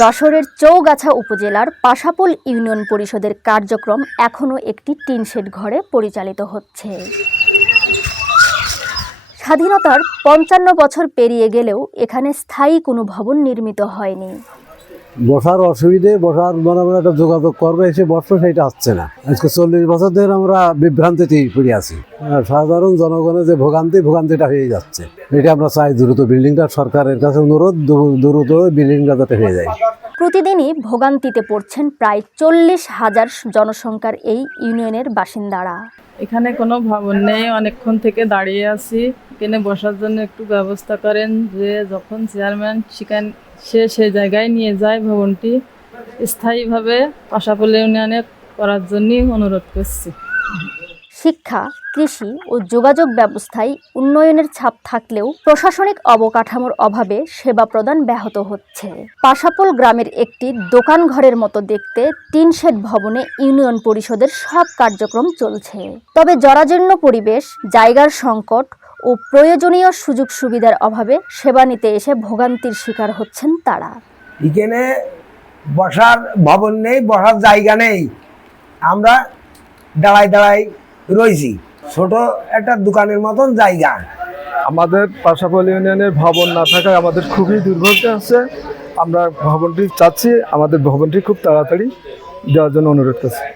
যশোরের চৌগাছা উপজেলার পাশাপোল ইউনিয়ন পরিষদের কার্যক্রম এখনও একটি টিনশেড ঘরে পরিচালিত হচ্ছে। স্বাধীনতার ৫৫ বছর পেরিয়ে গেলেও এখানে স্থায়ী কোনো ভবন নির্মিত হয়নি। বসার অসুবিধে, বসার মানে একটা যোগাযোগ করবে এসে বসবো, সেটা হচ্ছে না। আজকে ৪০ বছর ধরে আমরা বিভ্রান্তিতেই পড়ে আছি। সাধারণ জনগণের যে ভোগান্তিটা হয়ে যাচ্ছে, এটা আমরা চাই দ্রুত বিল্ডিংটা, সরকারের কাছে অনুরোধ, দ্রুত বিল্ডিংটা যাতে হয়ে যায়। প্রতিদিনই ভোগান্তিতে পড়ছেন প্রায় ৪০,০০০ জনসংখ্যার এই ইউনিয়নের বাসিন্দারা। এখানে কোনো ভবন নেই, অনেকক্ষণ থেকে দাঁড়িয়ে আছি। এখানে বসার জন্য একটু ব্যবস্থা করেন, যে যখন চেয়ারম্যান সেই জায়গায় নিয়ে যায় ভবনটি স্থায়ীভাবে পাশাপোল ইউনিয়নে করার জন্যই অনুরোধ করছি। শিক্ষা, কৃষি ও যোগাযোগ ব্যবস্থায় উন্নয়নের ছাপ থাকলেও প্রশাসনিক অবকাঠামোর অভাবে সেবা প্রদান ব্যাহত হচ্ছে। পাশাপোল গ্রামের একটি দোকান ঘরের মতো দেখতে টিনশেড ভবনে ইউনিয়ন পরিষদের সব কার্যক্রম চলছে। তবে জরাজীর্ণ পরিবেশ, জায়গার সংকট ও প্রয়োজনীয় সুযোগ সুবিধার অভাবে সেবা নিতে এসে ভোগান্তির শিকার হচ্ছেন তারা। এখানে বসার ভবন নেই, বসার জায়গা নেই, আমরা দাঁড়াই রয়েছি। ছোট একটা দোকানের মতন জায়গা। আমাদের পাশাপোল ইউনিয়নের ভবন না থাকায় আমাদের খুবই দুর্ভোগ আছে। আমরা ভবনটি চাচ্ছি, আমাদের ভবনটি খুব তাড়াতাড়ি দেওয়ার জন্য অনুরোধ করছি।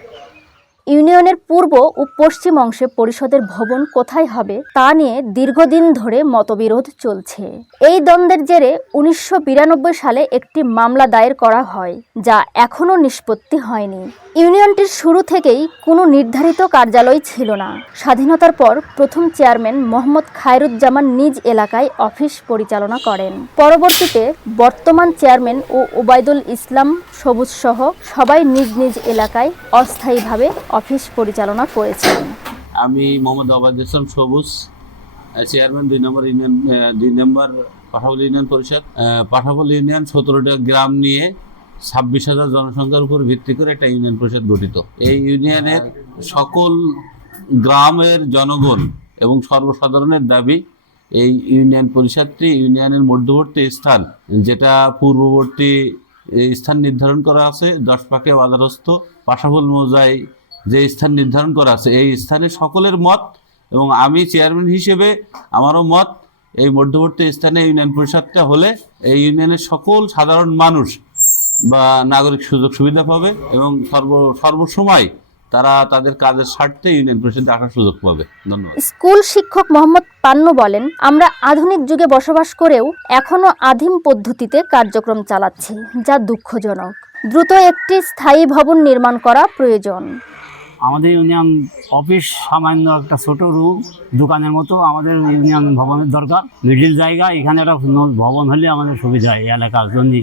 ইউনিয়নের পূর্ব ও পশ্চিম অংশে পরিষদের ভবন কোথায় হবে তা নিয়ে দীর্ঘদিন ধরে মতবিরোধ চলছে। এই দ্বন্দ্বের জেরে ১৯৯২ সালে একটি মামলা দায়ের করা হয়, যা এখনও নিষ্পত্তি হয়নি। ইউনিয়নটির শুরু থেকেই কোনো নির্ধারিত কার্যালয় ছিল না। স্বাধীনতার পর প্রথম চেয়ারম্যান মোহাম্মদ খায়রুজ্জামান নিজ এলাকায় অফিস পরিচালনা করেন। পরবর্তীতে বর্তমান চেয়ারম্যান ও ওবায়দুল ইসলাম সবুজ সহ সবাই নিজ নিজ এলাকায় অস্থায়ীভাবে অফিস পরিচালনা করেছেন। আমি মোহাম্মদ ওবায়দুল ইসলাম সবুজ, চেয়ারম্যান ২ নম্বর পাশাপোল ইউনিয়ন পরিষদ। পাশাপোল ইউনিয়ন ১৭টা গ্রাম নিয়ে ২৬,০০০ জনসংখ্যার উপর ভিত্তি করে একটা ইউনিয়ন পরিষদ গঠিত। এই ইউনিয়নের সকল গ্রামের জনগণ এবং সর্বসাধারণের দাবি এই ইউনিয়ন পরিষদটি ইউনিয়নের মধ্যবর্তী স্থান, যেটা পূর্ববর্তী স্থান নির্ধারণ করা আছে ১০ পাকে বাজারস্থ পাশাপোল মৌজায় যে স্থান নির্ধারণ করা আছে, এই স্থানে সকলের মত এবং আমি চেয়ারম্যান হিসেবে আমারও মত, এই মধ্যবর্তী স্থানে ইউনিয়ন পরিষদটা হলে এই ইউনিয়নের সকল সাধারণ মানুষ বা নাগরিক সুযোগ সুবিধা পাবে এবং সর্বসময় তারা তাদের কাজের স্বার্থে ইউনিয়ন পরিষদে আসার সুযোগ পাবে। ধন্যবাদ। স্কুল শিক্ষক মোহাম্মদ পান্নু বলেন, আমরা আধুনিক যুগে বসবাস করেও এখনো আদিম পদ্ধতিতে কার্যক্রম চালাচ্ছি, যা দুঃখজনক। দ্রুত একটি স্থায়ী ভবন নির্মাণ করা প্রয়োজন। আমাদের ইউনিয়ন অফিস সামান্য একটা ছোট রুম দোকানের মতো আমাদের ইউনিয়ন ভবনের দরকার। মিডিল জায়গা, এখানে একটা ভবন হলে আমাদের সুবিধা হয়, এলাকার জন্য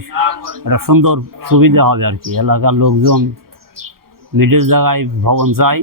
একটা সুন্দর সুবিধা হবে আর কি। এলাকার লোকজন মিডিল জায়গায় ভবন চাই।